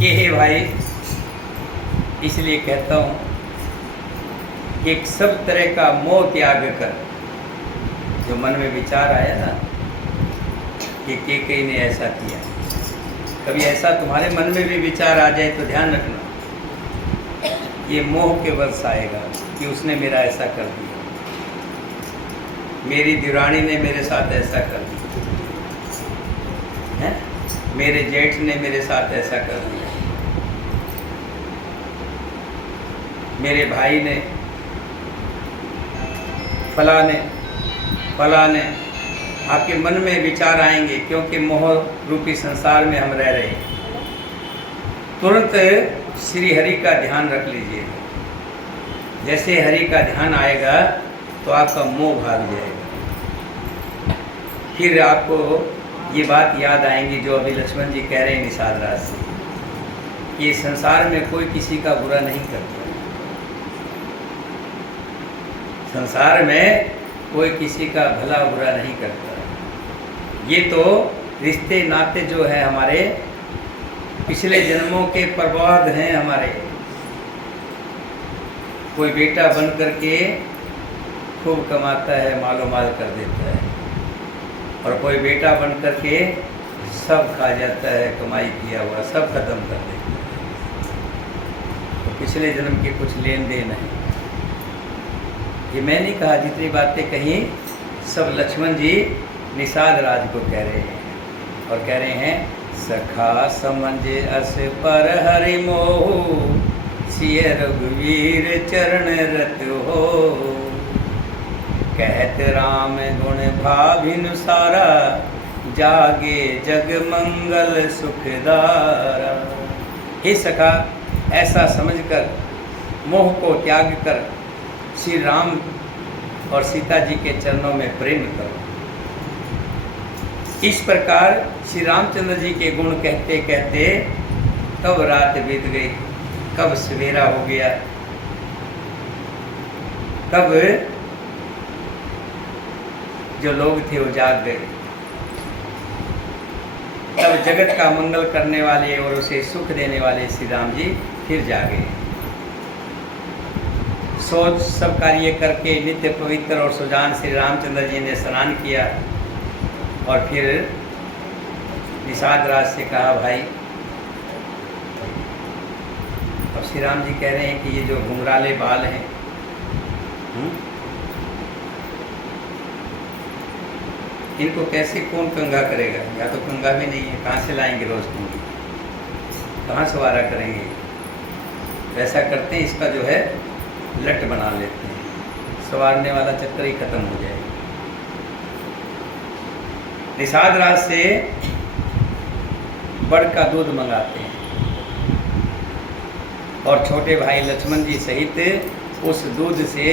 ये है भाई, इसलिए कहता हूँ कि सब तरह का मोह त्याग कर, जो मन में विचार आया ना कि कई ने ऐसा किया, कभी ऐसा तुम्हारे मन में भी विचार आ जाए तो ध्यान रखना, ये मोह के वश आएगा कि उसने मेरा ऐसा कर दिया, मेरी दिरानी ने मेरे साथ ऐसा कर दिया है, मेरे जेठ ने मेरे साथ ऐसा कर दिया, मेरे भाई ने, फलाने आपके मन में विचार आएंगे, क्योंकि मोह रूपी संसार में हम रह रहे हैं। तुरंत श्री हरि का ध्यान रख लीजिए, जैसे हरि का ध्यान आएगा तो आपका मोह भाग जाएगा। फिर आपको ये बात याद आएंगी जो अभी लक्ष्मण जी कह रहे हैं निषाद राज से, ये संसार में कोई किसी का बुरा नहीं करता, संसार में कोई किसी का भला बुरा नहीं करता। ये तो रिश्ते नाते जो है हमारे पिछले जन्मों के प्रभाव हैं हमारे। कोई बेटा बन करके खूब कमाता है, मालो माल कर देता है, और कोई बेटा बन करके सब खा जाता है, कमाई किया हुआ सब खत्म कर देता है। तो पिछले जन्म के कुछ लेन देन है। ये मैं नहीं कहा, जितनी बातें कही सब लक्ष्मण जी निषाद राज को कह रहे हैं, और कह रहे हैं सखा समझ अस पर हरि मोह, सिय रघुवीर चरण रत हो, कहत राम गुण भाभिनुसारा, जागे जग मंगल सुखदारा। हे सखा, ऐसा समझकर मोह को त्याग कर श्री राम और सीता जी के चरणों में प्रेम करो। इस प्रकार श्री रामचंद्र जी के गुण कहते कहते कब रात बीत गई, कब सवेरा हो गया, कब जो लोग थे वो जाग गए, तब जगत का मंगल करने वाले और उसे सुख देने वाले श्री राम जी फिर जागे। सोच सब कार्य करके नित्य पवित्र और सुजान श्री रामचंद्र जी ने स्नान किया, और फिर निषाद राज से कहा भाई, अब श्री राम जी कह रहे हैं कि ये जो घुंघराले बाल हैं, इनको कैसे कौन कंघा करेगा, या तो कंघा भी नहीं है, कहाँ से लाएंगे रोज कंघी, कहाँ सवारा करेंगे। वैसा करते हैं, इसका जो है लट बना लेते हैं, सवारने वाला चक्कर ही खत्म हो जाएगा। निषाद राज से बड़ का दूध मंगाते हैं, और छोटे भाई लक्ष्मण जी सहित उस दूध से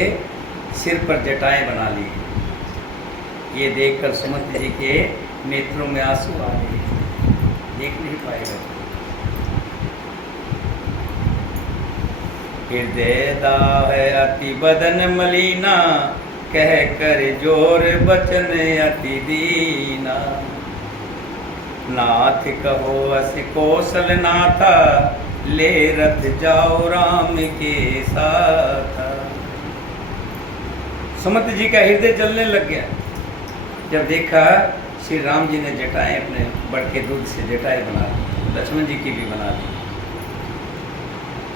सिर पर जटाएं बना ली। ये देखकर सुमंत जी के नेत्रों में आंसू आ गए, देख नहीं पाएगा। हृदय दाह अति बदन मलिना, कह कर जोर बचन अति दीना, नाथ कहो अस कौशल नाथा, ले रथ जाओ राम के साथ। सुमंत जी का हृदय जलने लग गया जब देखा श्री राम जी ने जटाएं अपने बड़ के दूध से जटाएं बना ली, लक्ष्मण जी की भी बना ली।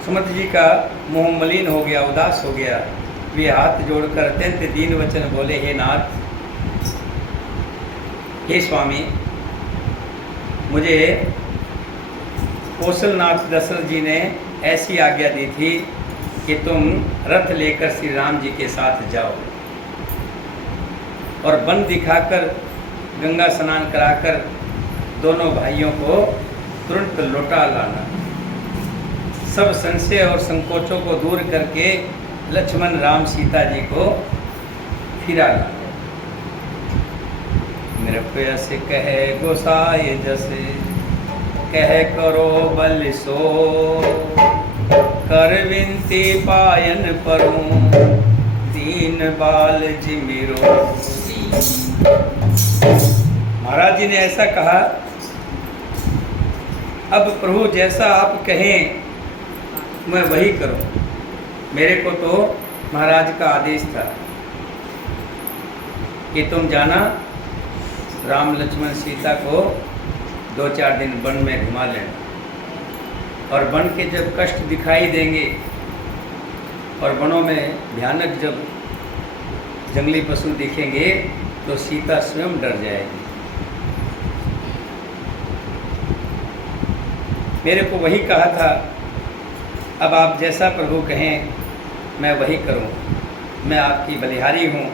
सुमंत जी का मुंह मलिन हो गया, उदास हो गया। वे हाथ जोड़कर अत्यंत दीन वचन बोले, हे नाथ, हे स्वामी, मुझे कौशलनाथ दशरथ जी ने ऐसी आज्ञा दी थी कि तुम रथ लेकर श्री राम जी के साथ जाओ और वन दिखाकर गंगा स्नान कराकर दोनों भाइयों को तुरंत लौटा लाना। सब संशय और संकोचों को दूर करके लक्ष्मण राम सीता जी को फिरा लाना। नृपय से कहे गोसाई जसे, कह करो बल सो, कर विनती पायन परूं, दीन बाल जिमिरो। महाराज जी ने ऐसा कहा, अब प्रभु जैसा आप कहें मैं वही करूं। मेरे को तो महाराज का आदेश था कि तुम जाना, राम लक्ष्मण सीता को 2-4 दिन वन में घुमा लेना, और वन के जब कष्ट दिखाई देंगे और वनों में भयानक जब जंगली पशु दिखेंगे तो सीता स्वयं डर जाएगी। मेरे को वही कहा था, अब आप जैसा प्रभु कहें मैं वही करूं। मैं आपकी बलिहारी हूं।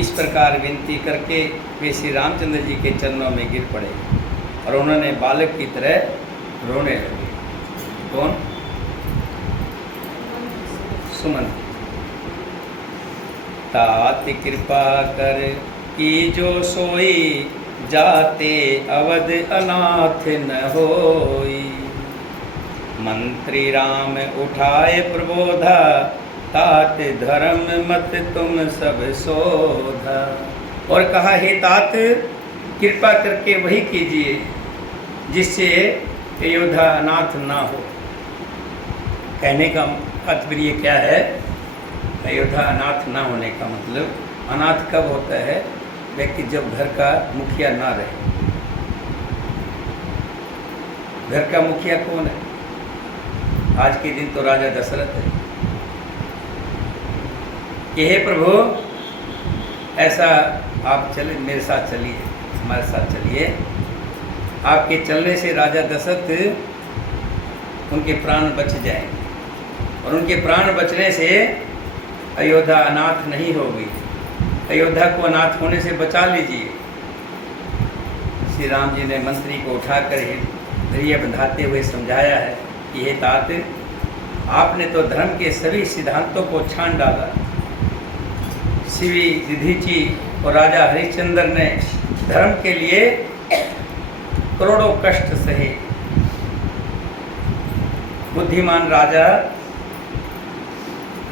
इस प्रकार विनती करके वे श्री रामचंद्र जी के चरणों में गिर पड़े और उन्होंने बालक की तरह रोने लगे। कौन? सुमंत। तात कृपा कर की जो सोई, जाते अवध अनाथ न होई। मंत्री राम उठाए प्रबोधा, तात धर्म मत तुम सब शोधा। और कहा, हे तात, कृपा करके वही कीजिए जिससे अयोध्या अनाथ ना हो। कहने का तात्पर्य क्या है? अयोध्या अनाथ ना होने का मतलब, अनाथ कब होता है? व्यक्ति जब घर का मुखिया ना रहे। घर का मुखिया कौन है? आज के दिन तो राजा दशरथ है कि हे प्रभु, ऐसा आप चले, मेरे साथ चलिए, हमारे साथ चलिए। आपके चलने से राजा दशरथ, उनके प्राण बच जाएंगे और उनके प्राण बचने से अयोध्या अनाथ नहीं होगी। अयोध्या को अनाथ होने से बचा लीजिए। श्री राम जी ने मंत्री को उठाकर धैर्य बंधाते हुए समझाया है कि हे तात, आपने तो धर्म के सभी सिद्धांतों को छान डाला। शिवी दधीची और राजा हरिश्चंद्र ने धर्म के लिए करोड़ों कष्ट सहे। बुद्धिमान राजा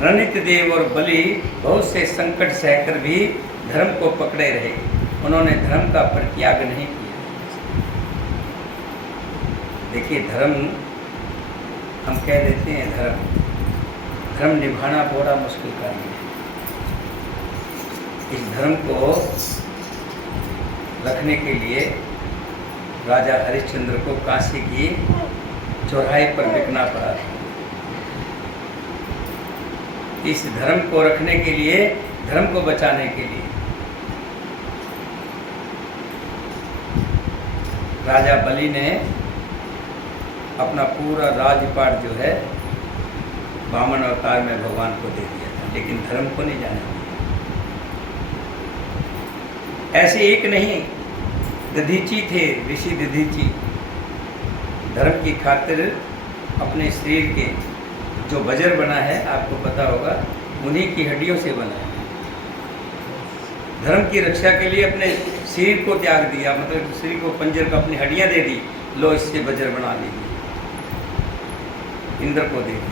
रणित देव और बलि बहुत से संकट सहकर भी धर्म को पकड़े रहे। उन्होंने धर्म का परित्याग नहीं किया। देखिए, धर्म हम कह देते हैं, धर्म निभाना बड़ा मुश्किल काम है। इस धर्म को रखने के लिए राजा हरिश्चंद्र को काशी की चौराहे पर बिकना पड़ा। इस धर्म को रखने के लिए, धर्म को बचाने के लिए राजा बलि ने अपना पूरा राजपाट जो है वामन अवतार में भगवान को दे दिया था, लेकिन धर्म को नहीं जाना। ऐसे एक नहीं, दधीची थे, ऋषि दधीची, धर्म की खातिर अपने शरीर के जो वज्र बना है, आपको पता होगा, उन्हीं की हड्डियों से बना है। धर्म की रक्षा के लिए अपने शरीर को त्याग दिया, मतलब शरीर को पंजर को अपनी हड्डियां दे दी, लो इससे वज्र बना लीजिए, इंद्र को दे दी।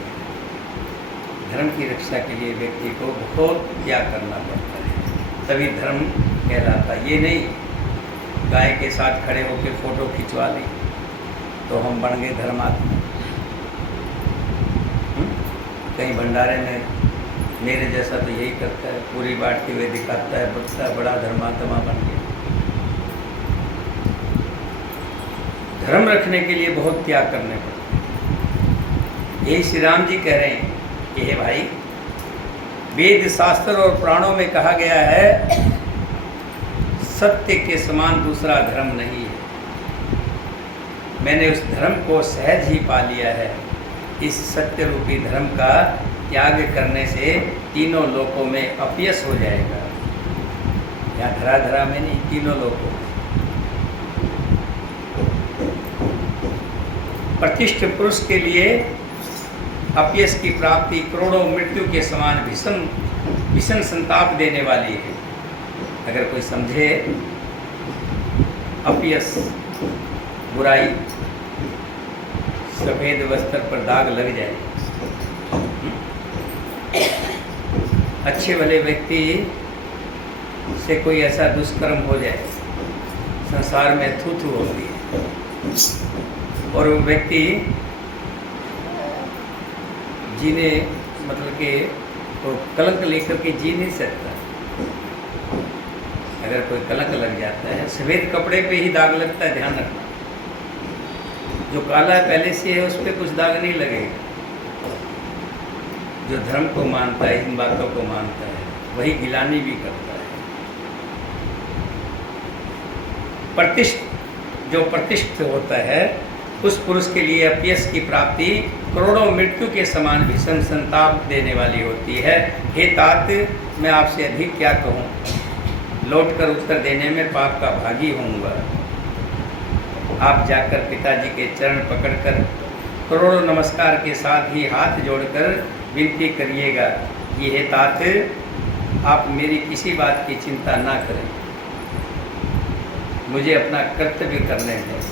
धर्म की रक्षा के लिए व्यक्ति को बहुत त्याग करना पड़ता है, तभी धर्म कहलाता। ये नहीं गाय के साथ खड़े होकर फोटो खिंचवा ली तो हम बन गए धर्मात्मा। कहीं भंडारे में मेरे जैसा तो यही करता है, पूरी बांटते हुए दिखाता है, बचता बड़ा धर्मात्मा बन गया। धर्म रखने के लिए बहुत त्याग करने पड़ते हैं। यही श्री राम जी कह रहे हैं कि हे भाई, वेद शास्त्र और पुराणों में कहा गया है सत्य के समान दूसरा धर्म नहीं है। मैंने उस धर्म को सहज ही पा लिया है। इस सत्य रूपी धर्म का त्याग करने से तीनों लोकों में अपयश हो जाएगा। यहाँ धरा धरा में नहीं, तीनों लोकों में। प्रतिष्ठित पुरुष के लिए अपयश की प्राप्ति करोड़ों मृत्यु के समान भीषण संताप देने वाली है। अगर कोई समझे अपयश, बुराई, सफ़ेद वस्त्र पर दाग लग जाए, अच्छे भले व्यक्ति से कोई ऐसा दुष्कर्म हो जाए, संसार में थू थू होती है और वो व्यक्ति जीने मतलब कि तो कलंक लेकर के जी नहीं सकता। अगर कोई कलंक लग जाता है, सफ़ेद कपड़े पे ही दाग लगता है, ध्यान रखना। जो काला पहले से है उस पर कुछ दाग नहीं लगेगा। जो धर्म को मानता है, इन बातों को मानता है, वही गिलानी भी करता है। जो प्रतिष्ठित होता है उस पुरुष के लिए अपयश की प्राप्ति करोड़ों मृत्यु के समान भीषण संताप देने वाली होती है। हे तात, मैं आपसे अधिक क्या कहूँ, लौटकर उत्तर देने में पाप का भागी होऊंगा। आप जाकर पिताजी के चरण पकड़कर करोड़ों नमस्कार के साथ ही हाथ जोड़कर विनती करिएगा कि हे तात, आप मेरी किसी बात की चिंता ना करें, मुझे अपना कर्तव्य करने दें।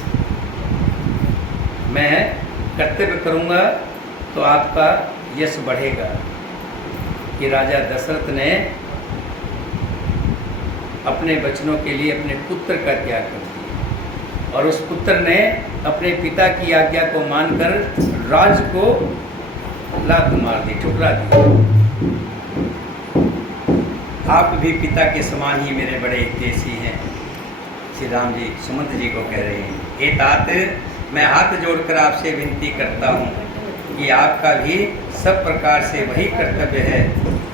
मैं कर्तव्य करूँगा तो आपका यश बढ़ेगा। कि राजा दशरथ ने अपने बचनों के लिए अपने पुत्र का त्याग कर दिया और उस पुत्र ने अपने पिता की आज्ञा को मानकर राज को लात मार दी, ठुकरा दी। आप भी पिता के समान ही मेरे बड़े हितैषी हैं। श्री राम जी सुमंत जी को कह रहे हैं, हे तात, मैं हाथ जोड़कर आपसे विनती करता हूँ कि आपका भी सब प्रकार से वही कर्तव्य है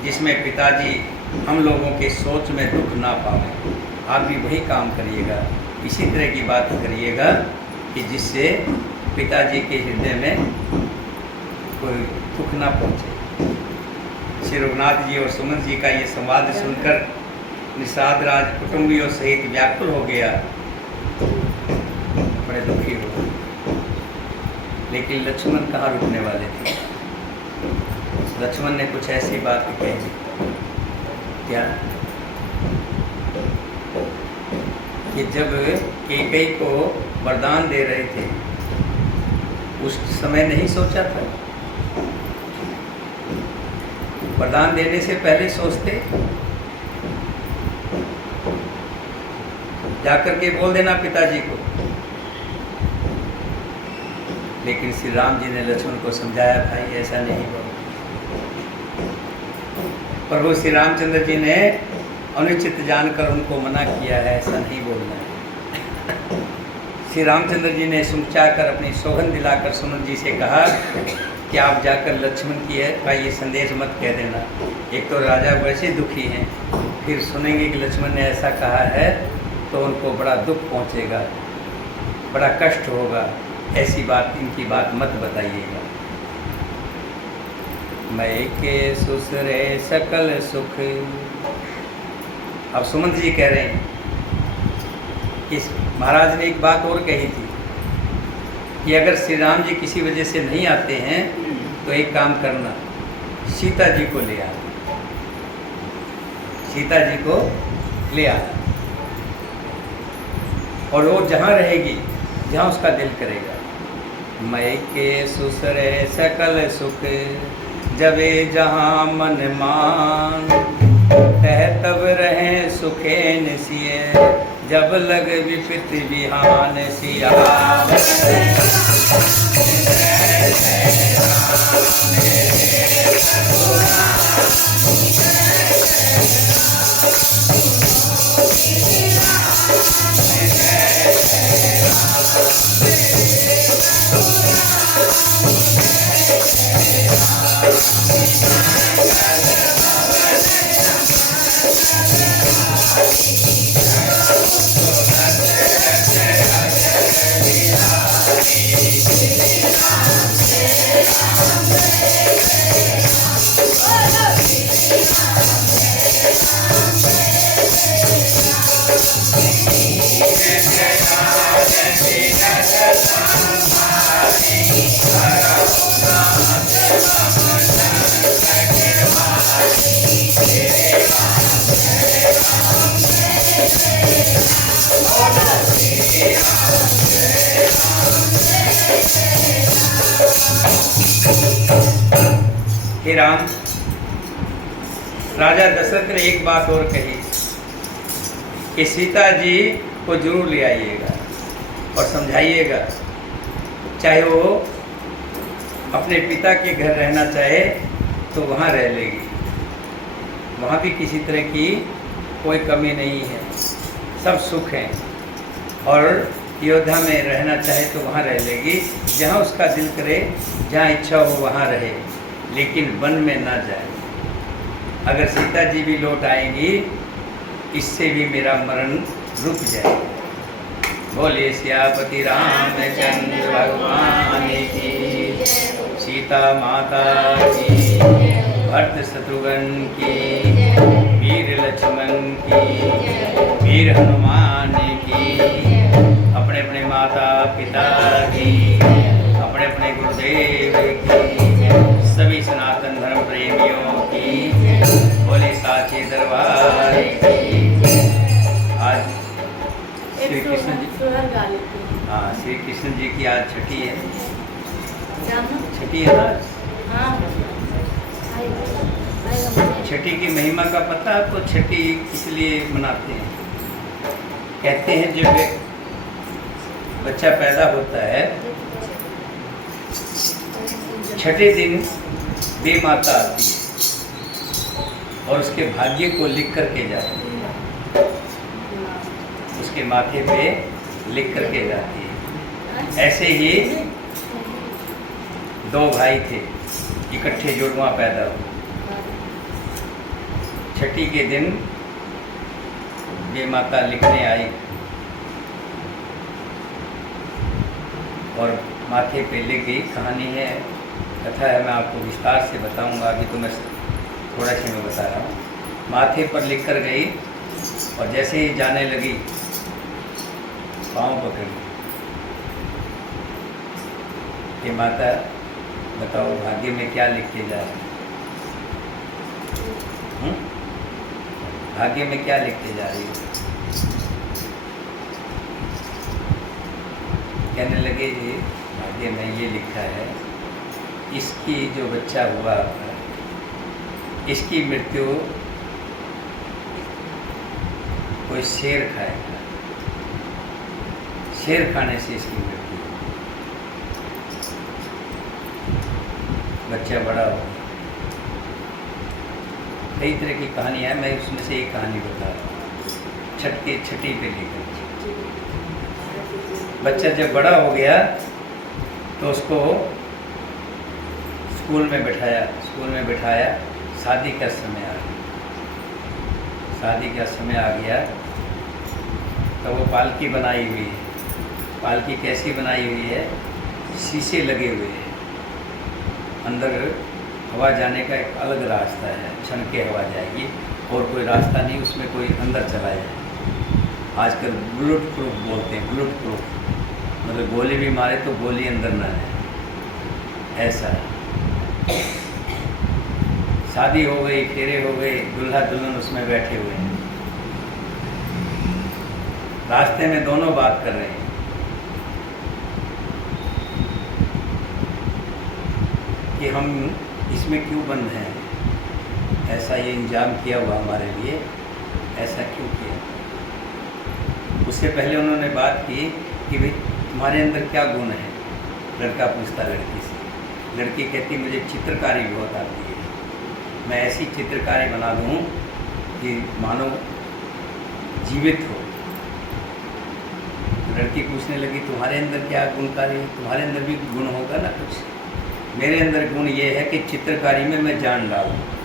जिसमें पिताजी हम लोगों के सोच में दुख ना पावे। आप भी वही काम करिएगा, इसी तरह की बात करिएगा कि जिससे पिताजी के हृदय में कोई दुख ना पहुँचे। श्री रघुनाथ जी और सुमंत जी का ये संवाद सुनकर निषाद राज कुटुंबियों सहित व्याकुल हो गया, बड़े दुखी हो। लेकिन लक्ष्मण कहाँ रुकने वाले थे। लक्ष्मण ने कुछ ऐसी बात कही, क्या कि जब कैकेयी को वरदान दे रहे थे उस समय नहीं सोचा था। वरदान देने से पहले सोचते, जाकर के बोल देना पिताजी को। लेकिन श्री राम जी ने लक्ष्मण को समझाया, भाई ऐसा नहीं बोलो। प्रभु श्री रामचंद्र जी ने अनुचित जानकर उनको मना किया है, ऐसा नहीं बोलना है। श्री रामचंद्र जी ने सुमचाकर अपनी सौगंध दिलाकर सुमंत जी से कहा कि आप जाकर लक्ष्मण की है का ये संदेश मत कह देना। एक तो राजा वैसे दुखी हैं, फिर सुनेंगे कि लक्ष्मण ने ऐसा कहा है तो उनको बड़ा दुख पहुँचेगा, बड़ा कष्ट होगा। ऐसी बात, इनकी बात मत बताइएगा। मैं के सुसरे सकल सुख। अब सुमंत जी कह रहे हैं कि महाराज ने एक बात और कही थी कि अगर श्री राम जी किसी वजह से नहीं आते हैं तो एक काम करना, सीता जी को ले आना, सीता जी को ले आना और वो जहाँ रहेगी, जहाँ उसका दिल करेगा। मैं के सुसरे सकल सुख, जबे जहाँ मन मान, तह तब रहे सुखेन सिए, जब लग विपित विहान सिया। हे राम, राजा दशरथ ने एक बात और कही कि सीता जी को जरूर ले आइएगा और समझाइएगा, चाहे वो अपने पिता के घर रहना चाहे तो वहाँ रह लेगी, वहाँ भी किसी तरह की कोई कमी नहीं है, सब सुख है। और अयोध्या में रहना चाहे तो वहाँ रह लेगी, जहाँ उसका दिल करे, जहाँ इच्छा हो वहाँ रहे, लेकिन वन में ना जाए। अगर सीता जी भी लौट आएंगी, इससे भी मेरा मरण रुक जाएगा। बोले सियापति रामचंद्र भगवान की, सीता माता की, भरत शत्रुघ्न की, वीर लक्ष्मण की, वीर हनुमान की, अपने अपने माता पिता की, अपने अपने गुरुदेव की, सभी सनातन धर्म प्रेमियों की, बोले साचे दरबार की। आज श्री कृष्ण जी, हाँ, श्री कृष्ण जी की आज छठी है, छठी है ना। छठी की महिमा का पता है आपको? छठी इसलिए मनाते हैं, कहते हैं जब बच्चा पैदा होता है छठे दिन बेमाता आती है और उसके भाग्य को लिख करके जाती है, उसके माथे पे लिख करके जाती है। ऐसे ही दो भाई थे, इकट्ठे जुड़वा पैदा हुए। छठी के दिन बेमाता लिखने आई और माथे पे लिख गई। कहानी है, कथा है, मैं आपको विस्तार से बताऊंगा, अभी तो मैं थोड़ा सा मैं बता रहा हूँ। माथे पर लिख कर गई और जैसे ही जाने लगी पाँव पकड़ी कि माता बताओ भाग्य में क्या लिख के जा रही, भाग्य में क्या लिखते जा रही हो? कहने लगे जी भाग्य में ये लिखा है, इसकी जो बच्चा हुआ इसकी मृत्यु कोई शेर खाएगा, शेर खाने से इसकी मृत्यु, बच्चा बड़ा हो। कई तरह की कहानियाँ हैं, मैं उसमें से एक कहानी बता रहा हूँ। छठी पे लेकर बच्चा जब बड़ा हो गया तो उसको स्कूल में बैठाया, शादी का समय आ गया। शादी का समय आ गया तो वो पालकी बनाई हुई है। पालकी कैसी बनाई हुई है? शीशे लगे हुए हैं, अंदर हवा जाने का एक अलग रास्ता है, छन के हवा जाएगी, और कोई रास्ता नहीं उसमें कोई अंदर चला जाए। आजकल बुलेट प्रूफ बोलते हैं, बुलेट प्रूफ मतलब गोली भी मारे तो गोली अंदर ना जाए, ऐसा है। शादी हो गई, फेरे हो गए, दूल्हा दुल्हन उसमें बैठे हुए हैं। रास्ते में दोनों बात कर रहे हैं कि हम इसमें क्यों बंद हैं, ऐसा ये इंतजाम किया हुआ हमारे लिए, ऐसा क्यों किया। उससे पहले उन्होंने बात की कि भाई तुम्हारे अंदर क्या गुण है। लड़का पूछता लड़की से, लड़की कहती मुझे चित्रकारी बहुत आती है, मैं ऐसी चित्रकारी बना दूँ कि मानो जीवित हो। लड़की पूछने लगी तुम्हारे अंदर क्या गुणकारी, तुम्हारे अंदर भी गुण होगा ना कुछ। मेरे अंदर गुण ये है कि चित्रकारी में मैं जान डालूँ।